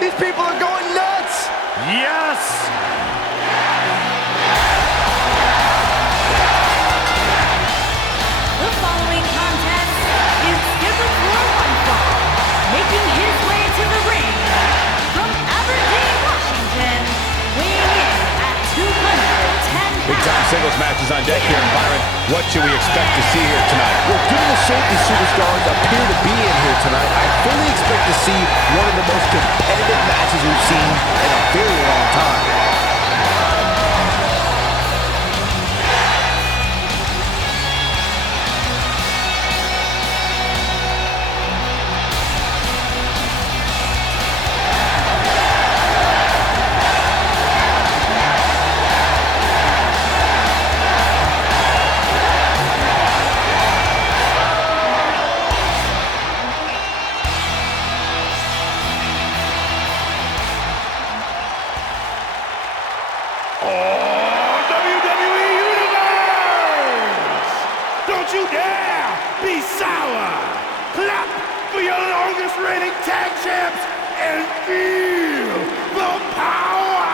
These people are going nuts! Yes! The following contest is scheduled for one fall. Making his way to the ring from Aberdeen, Washington, weighing in at 210 pounds. Big time singles matches on deck here, Byron. What should we expect to see here tonight? Well, given the shape these superstars appear to be in here tonight, I fully expect to see one of the most competitive matches we've seen in a very long time. You dare be sour. Clap for your longest reigning tag champs and feel the power.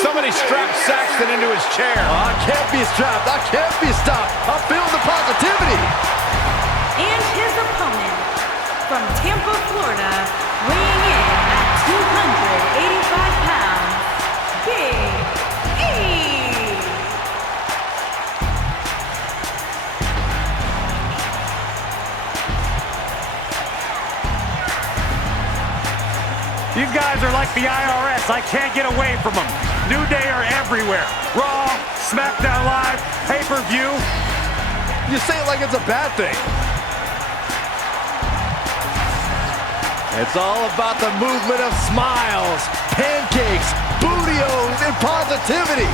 Somebody strapped Saxton into his chair. I can't be strapped. I can't be stopped. I'm feeling the positivity. And his opponent from Tampa, Florida, weighing in at 285 pounds, Big E. You guys are like the IRS. I can't get away from them. New Day are everywhere. Raw, Smackdown Live, pay-per-view. You say it like it's a bad thing. It's all about the movement of smiles, pancakes, bootios, and positivity.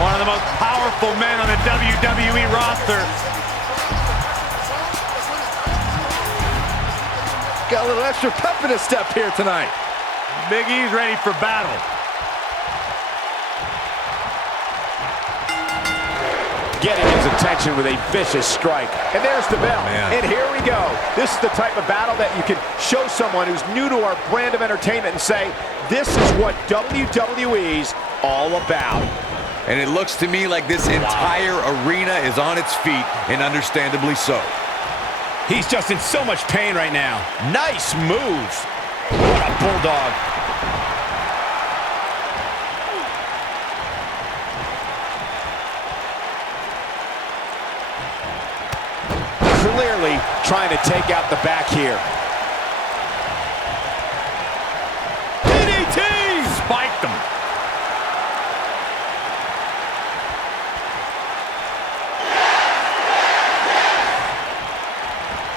One of the most powerful men on the WWE roster. Got a little extra pep in his step here tonight. Big E's ready for battle. Getting his attention with a vicious strike. And there's the bell. Man. And here we go. This is the type of battle that you can show someone who's new to our brand of entertainment and say, this is what WWE's all about. And it looks to me like this entire arena is on its feet, and understandably so. He's just in so much pain right now. Nice move. What a bulldog. Clearly trying to take out the back here. DDT! Spiked him.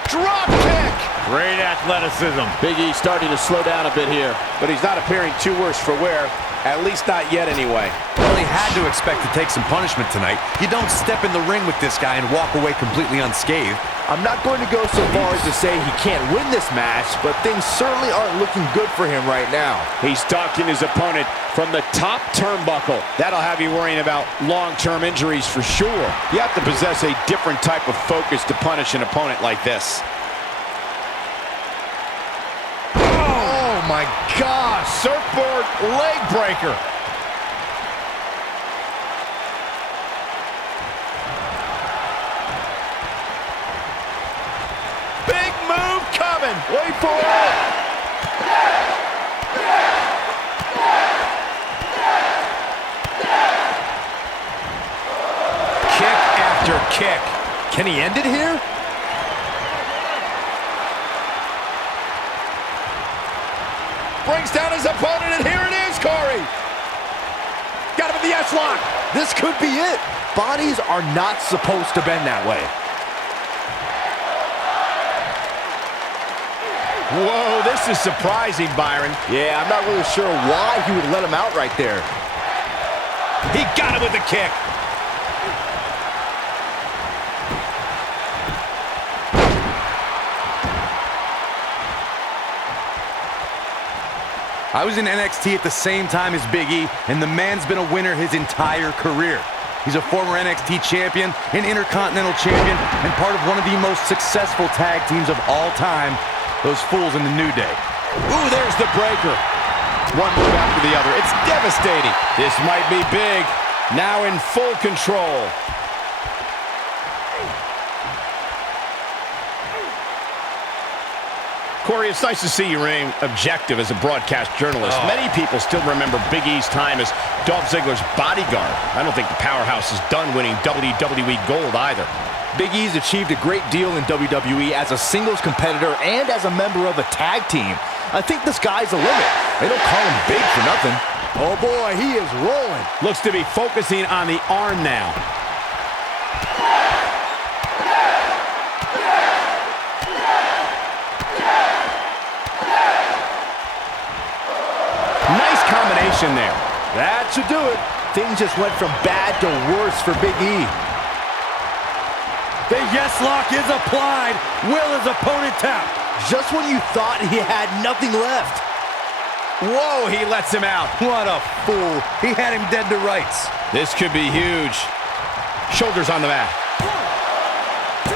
Drop kick! Great athleticism. Big E starting to slow down a bit here. But he's not appearing too worse for wear, at least not yet anyway. Well, he had to expect to take some punishment tonight. You don't step in the ring with this guy and walk away completely unscathed. I'm not going to go so far as to say he can't win this match, but things certainly aren't looking good for him right now. He's stalking his opponent from the top turnbuckle. That'll have you worrying about long-term injuries for sure. You have to possess a different type of focus to punish an opponent like this. Oh my gosh, surfboard leg breaker. Big move coming. Wait for it. Kick after kick. Can he end it here? Brings down his opponent, and here it is, Corey. Got him in the S-lock. This could be it. Bodies are not supposed to bend that way. Whoa, this is surprising, Byron. Yeah, I'm not really sure why he would let him out right there. He got him with the kick. I was in NXT at the same time as Big E, and the man's been a winner his entire career. He's a former NXT champion, an Intercontinental champion, and part of one of the most successful tag teams of all time, those fools in the New Day. Ooh, there's the breaker. One move after the other. It's devastating. This might be big. Now in full control. Corey, it's nice to see you remain objective as a broadcast journalist. Many people still remember Big E's time as Dolph Ziggler's bodyguard. I don't think the powerhouse is done winning WWE Gold either. Big E's achieved a great deal in WWE as a singles competitor and as a member of a tag team. I think the sky's the limit. They don't call him big for nothing. Oh boy, he is rolling. Looks to be focusing on the arm now. Nice combination there. That should do it. Things just went from bad to worse for Big E. The yes lock is applied. Will his opponent tap? Just when you thought he had nothing left. Whoa, he lets him out. What a fool. He had him dead to rights. This could be huge. Shoulders on the mat. 1, 2,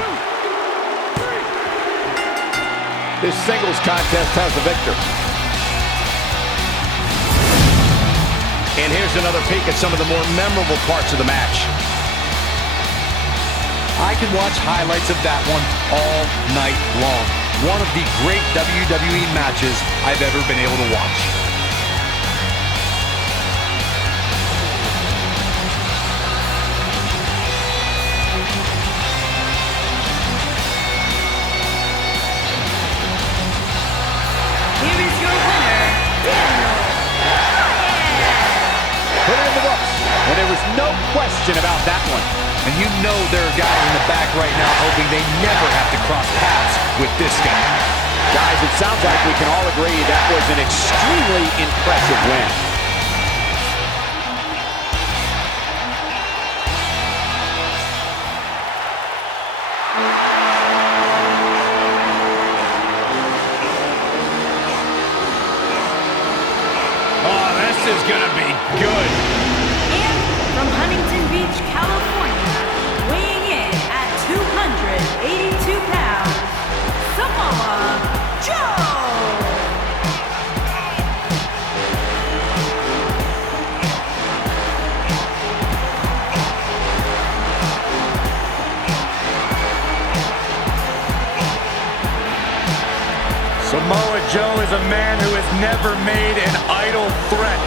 3. This singles contest has the victor. And here's another peek at some of the more memorable parts of the match. I could watch highlights of that one all night long. One of the great WWE matches I've ever been able to watch. Here is your winner, Daniel Bryan. Put it in the books. And there was no question about that one. And you know there are guys in the back right now hoping they never have to cross paths with this guy. Guys, it sounds like we can all agree that was an extremely impressive win. Oh, this is gonna be good. And from Huntington Beach, California, weighing in at 282 pounds, Samoa Joe! Samoa Joe is a man who has never made an idle threat.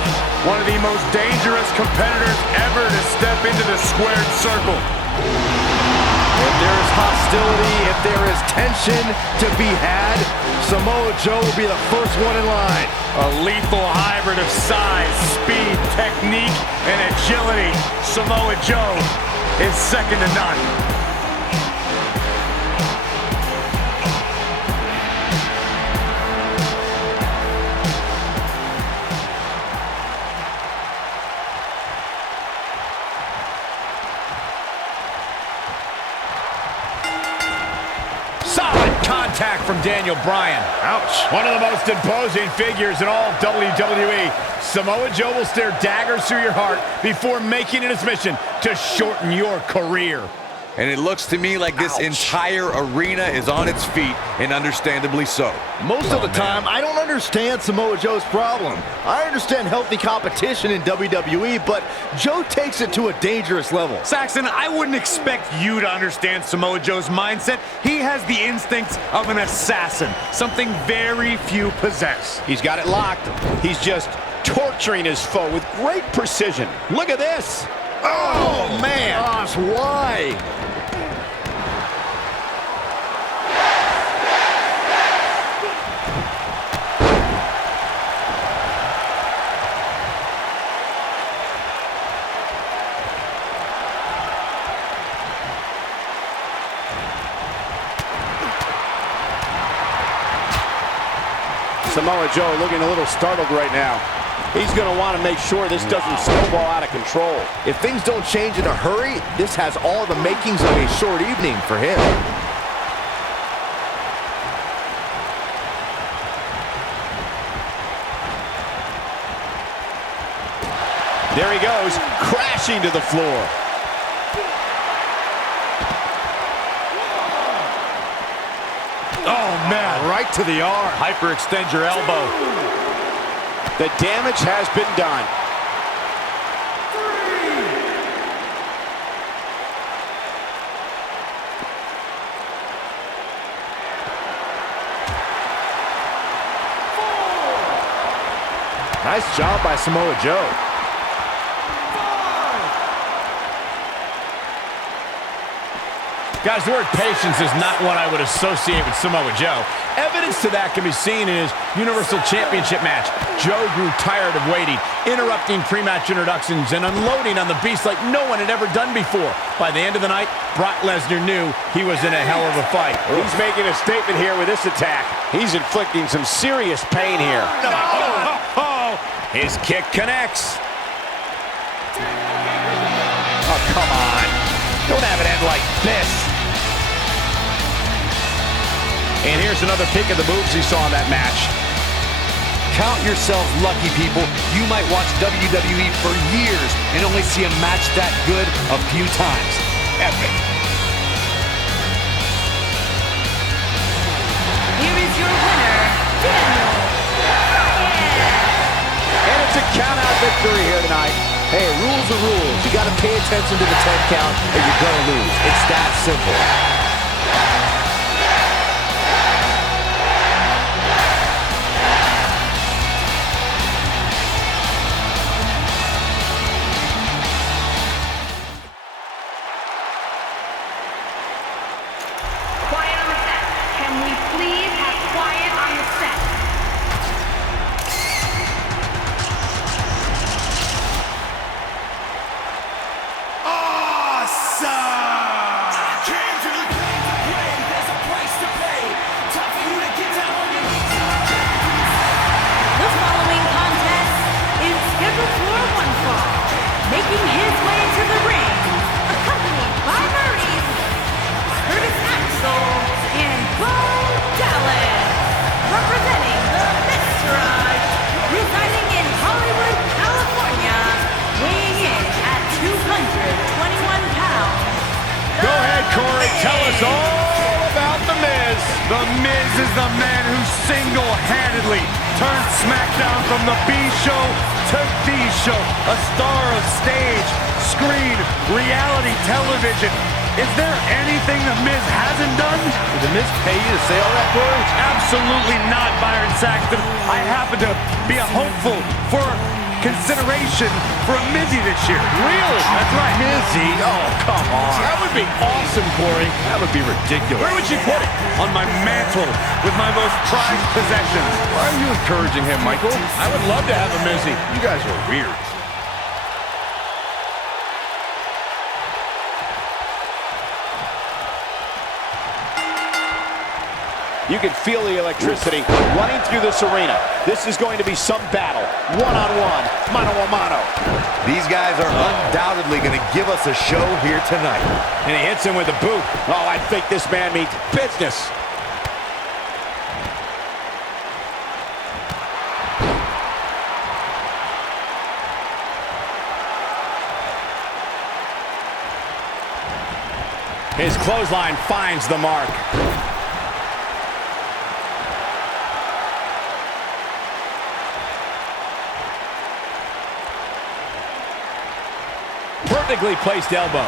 One of the most dangerous competitors ever to step into the squared circle. If there is hostility, if there is tension to be had, Samoa Joe will be the first one in line. A lethal hybrid of size, speed, technique, and agility. Samoa Joe is second to none. Contact from Daniel Bryan. Ouch. One of the most imposing figures in all WWE. Samoa Joe will stare daggers through your heart before making it his mission to shorten your career. And it looks to me like this entire arena is on its feet, and understandably so. Most of the time, I don't understand Samoa Joe's problem. I understand healthy competition in WWE, but Joe takes it to a dangerous level. Saxon, I wouldn't expect you to understand Samoa Joe's mindset. He has the instincts of an assassin, something very few possess. He's got it locked. He's just torturing his foe with great precision. Look at this. Oh, man. Gosh, why? Samoa Joe looking a little startled right now. He's going to want to make sure this doesn't snowball out of control. If things don't change in a hurry, this has all the makings of a short evening for him. There he goes, crashing to the floor. right to the arm. Hyperextend your elbow. The damage has been done. Nice job by Samoa Joe. Guys, the word patience is not one I would associate with Samoa Joe. Evidence to that can be seen in his Universal Championship match. Joe grew tired of waiting, interrupting pre-match introductions and unloading on the Beast like no one had ever done before. By the end of the night, Brock Lesnar knew he was in a hell of a fight. He's making a statement here with this attack. He's inflicting some serious pain here. His kick connects. Oh, come on. Don't have it end like this. And here's another peek at the moves he saw in that match. Count yourselves lucky, people. You might watch WWE for years and only see a match that good a few times. Epic. Here is your winner, Daniel Bryan. And it's a count-out victory here tonight. Hey, rules are rules. You got to pay attention to the 10 count or you're going to lose. It's that simple. Quiet on the set. Can we please have quiet on the set? The following contest is scheduled for one fall. Making his way to the ring, accompanied by Maurice, Curtis Axel, and Bo Dallas. Representing the Mistrage, residing in Hollywood, California, weighing in at 221 pounds. Go ahead, Corey. Tell us all about The Miz. The Miz is the man who single-handedly turned Smackdown from the B show to the show. A star of stage, screen, reality television. Is there anything The Miz hasn't done? Did the Miz pay you to say all that, Corey? Absolutely not, Byron Saxton. I happen to be a hopeful for consideration for a Mizzy this year. Really? That's right. Mizzy? Oh, come on. That would be awesome, Corey. That would be ridiculous. Where would you put it? On my mantle with my most prized possessions. Why are you encouraging him, Michael? I would love to have a Mizzy. You guys are weird. You can feel the electricity running through this arena. This is going to be some battle. One-on-one, mano-a-mano. These guys are undoubtedly going to give us a show here tonight. And he hits him with a boot. Oh, I think this man means business. His clothesline finds the mark. Perfectly placed elbow.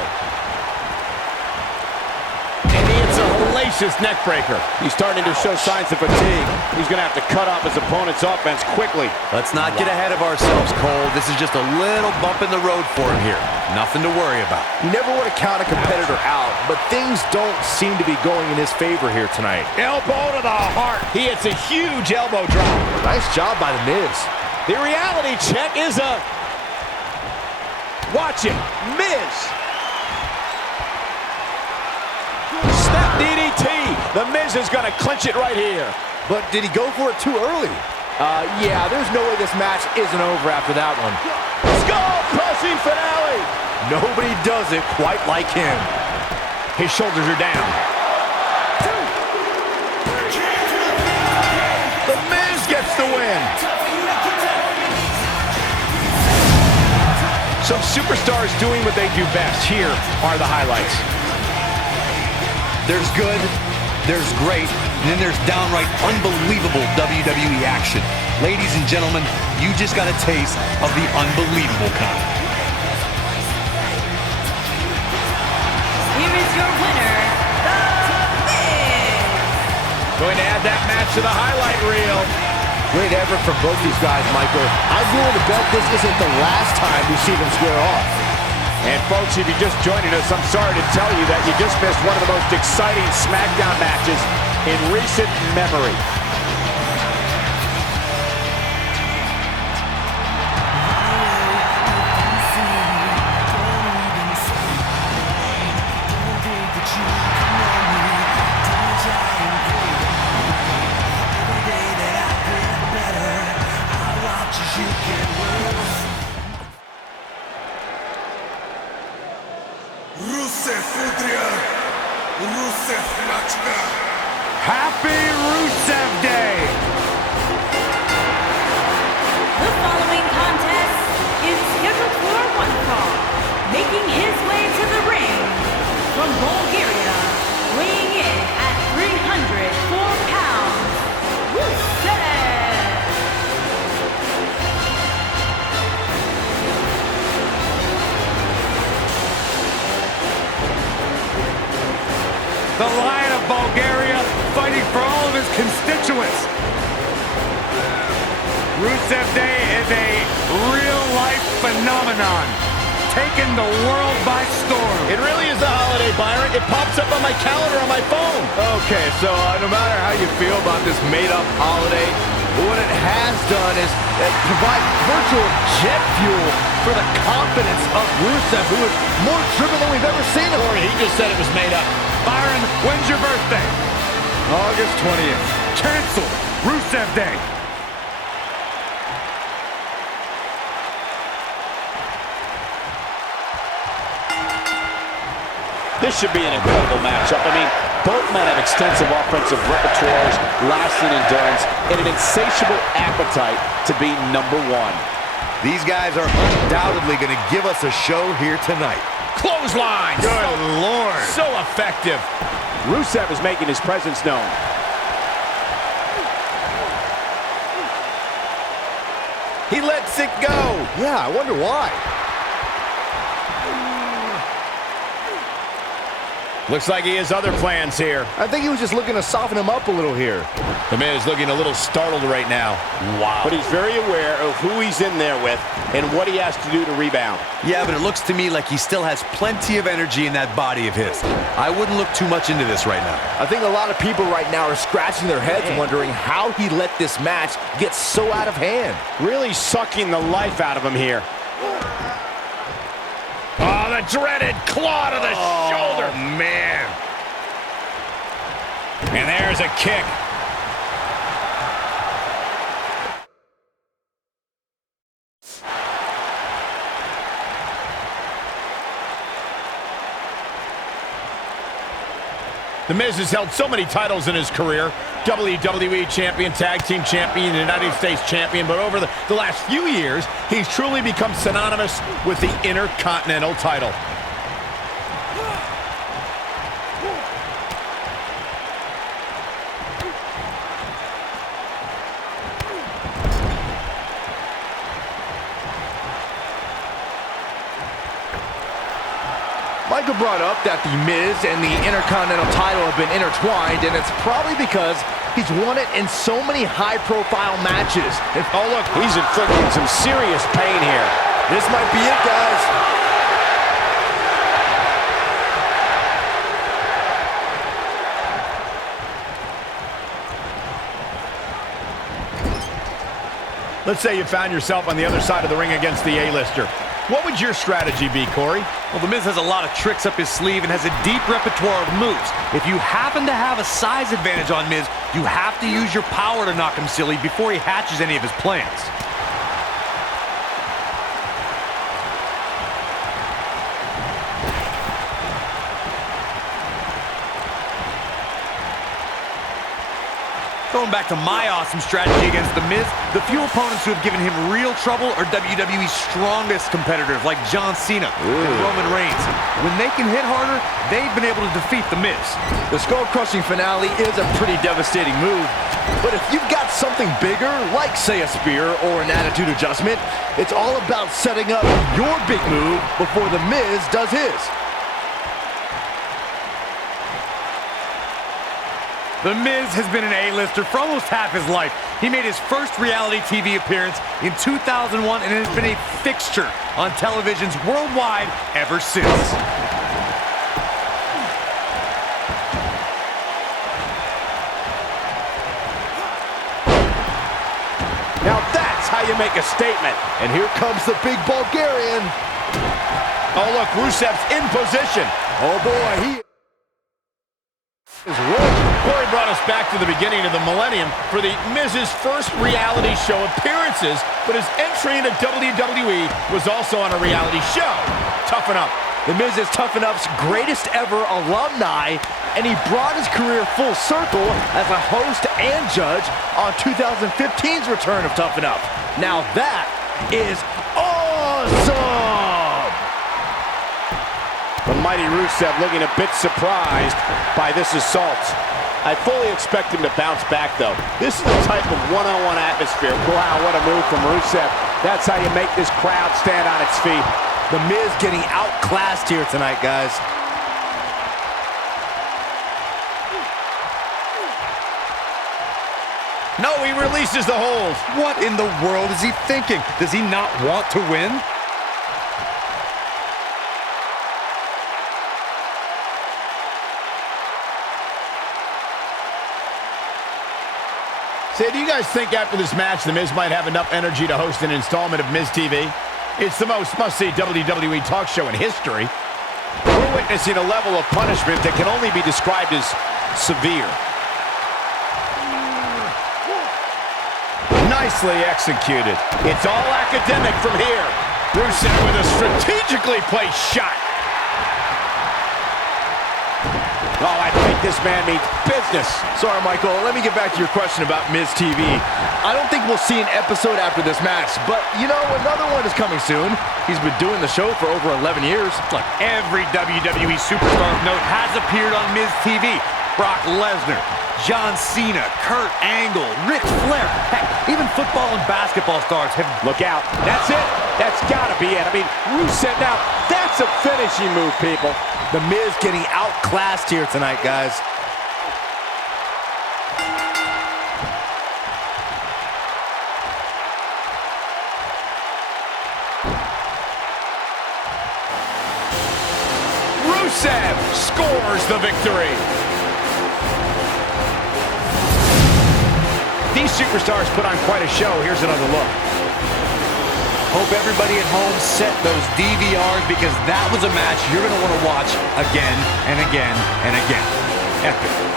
And he hits a hellacious neck breaker. He's starting to show signs of fatigue. He's going to have to cut off his opponent's offense quickly. Let's not get ahead of ourselves, Cole. This is just a little bump in the road for him here. Nothing to worry about. You never want to count a competitor out, but things don't seem to be going in his favor here tonight. Elbow to the heart. He hits a huge elbow drop. Nice job by The Miz. The reality check is a... Watch it. Miz. Snap DDT. The Miz is going to clinch it right here. But did he go for it too early? Yeah, there's no way this match isn't over after that one. Skull-crushing finale. Nobody does it quite like him. His shoulders are down. The Miz gets the win. Some superstars doing what they do best. Here are the highlights. There's good there's great, and then there's downright unbelievable WWE action. Ladies and gentlemen, you just got a taste of the unbelievable kind. Here is your winner, The Miz. Going to add that match to the highlight reel. Great effort from both these guys, Michael. I'm willing to bet this isn't the last time we see them square off. And folks, if you're just joining us, I'm sorry to tell you that you just missed one of the most exciting Smackdown matches in recent memory. Happy Rusev Day! The following contest is scheduled for one fall. Making his way to the ring from Bulgaria, weighing in at 304 pounds, Rusev. The Lion of Bulgaria fighting for all of his constituents. Rusev Day is a real-life phenomenon, taking the world by storm. It really is a holiday, Byron. It pops up on my calendar on my phone. Okay, so no matter how you feel about this made-up holiday, what it has done is provide virtual jet fuel for the confidence of Rusev, who is more driven than we've ever seen him. Corey, he just said it was made up. Byron, when's your birthday? August 20th. Cancel Rusev Day. This should be an incredible matchup. I mean, both men have extensive offensive repertoires, lasting endurance, and an insatiable appetite to be number one. These guys are undoubtedly going to give us a show here tonight. Clothesline. Good Lord. So effective. Rusev is making his presence known. He lets it go. Yeah, I wonder why. Looks like he has other plans here. I think he was just looking to soften him up a little here. The Miz looking a little startled right now. Wow. But he's very aware of who he's in there with and what he has to do to rebound. Yeah, but it looks to me like he still has plenty of energy in that body of his. I wouldn't look too much into this right now. I think a lot of people right now are scratching their heads wondering how he let this match get so out of hand. Really sucking the life out of him here. Oh, the dreaded claw to the shoulder. Man. And there's a kick. The Miz has held so many titles in his career. WWE Champion, Tag Team Champion, United States Champion. But over the last few years, he's truly become synonymous with the Intercontinental title. Michael brought up that the Miz and the Intercontinental title have been intertwined, and it's probably because he's won it in so many high-profile matches. Oh, look, he's inflicting some serious pain here. This might be it, guys. Let's say you found yourself on the other side of the ring against the A-lister. What would your strategy be, Corey? Well, The Miz has a lot of tricks up his sleeve and has a deep repertoire of moves. If you happen to have a size advantage on Miz, you have to use your power to knock him silly before he hatches any of his plans. Going back to my awesome strategy against The Miz, the few opponents who have given him real trouble are WWE's strongest competitors like John Cena and Roman Reigns. When they can hit harder, they've been able to defeat The Miz. The skull-crushing finale is a pretty devastating move, but if you've got something bigger, like say a spear or an attitude adjustment, it's all about setting up your big move before The Miz does his. The Miz has been an A-lister for almost half his life. He made his first reality TV appearance in 2001 and has been a fixture on televisions worldwide ever since. Now that's how you make a statement. And here comes the big Bulgarian. Oh, look, Rusev's in position. Oh, boy, he is rolling. Corey brought us back to the beginning of the millennium for the Miz's first reality show appearances, but his entry into WWE was also on a reality show. Toughen Up. The Miz is Toughen Up's greatest ever alumni, and he brought his career full circle as a host and judge on 2015's return of Toughen Up. Now that is awesome! The mighty Rusev looking a bit surprised by this assault. I fully expect him to bounce back, though. This is the type of one-on-one atmosphere. Wow, what a move from Rusev. That's how you make this crowd stand on its feet. The Miz getting outclassed here tonight, guys. No, he releases the hold. What in the world is he thinking? Does he not want to win? Say, do you guys think after this match, The Miz might have enough energy to host an installment of Miz TV? It's the most must-see WWE talk show in history. We're witnessing a level of punishment that can only be described as severe. Nicely executed. It's all academic from here. Rusev with a strategically placed shot. Oh, I think this man means business. Sorry, Michael, let me get back to your question about Miz TV. I don't think we'll see an episode after this match, but, you know, another one is coming soon. He's been doing the show for over 11 years. Like every WWE superstar of note has appeared on Miz TV. Brock Lesnar, John Cena, Kurt Angle, Ric Flair. Heck, even football and basketball stars have... Look out. That's it. That's got to be it. I mean, Rusev now, that's a finishing move, people. The Miz getting outclassed here tonight, guys. Rusev scores the victory. These superstars put on quite a show. Here's another look. Hope everybody at home set those DVRs because that was a match you're going to want to watch again and again and again. Epic.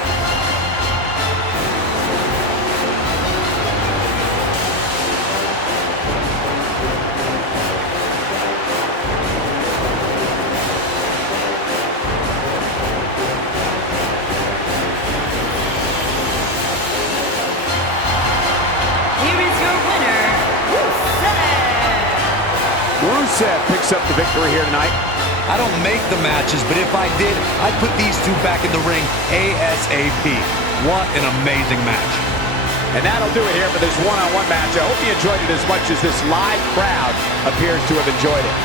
Rusev picks up the victory here tonight. I don't make the matches, but if I did, I'd put these two back in the ring ASAP. What an amazing match. And that'll do it here for this one-on-one match. I hope you enjoyed it as much as this live crowd appears to have enjoyed it.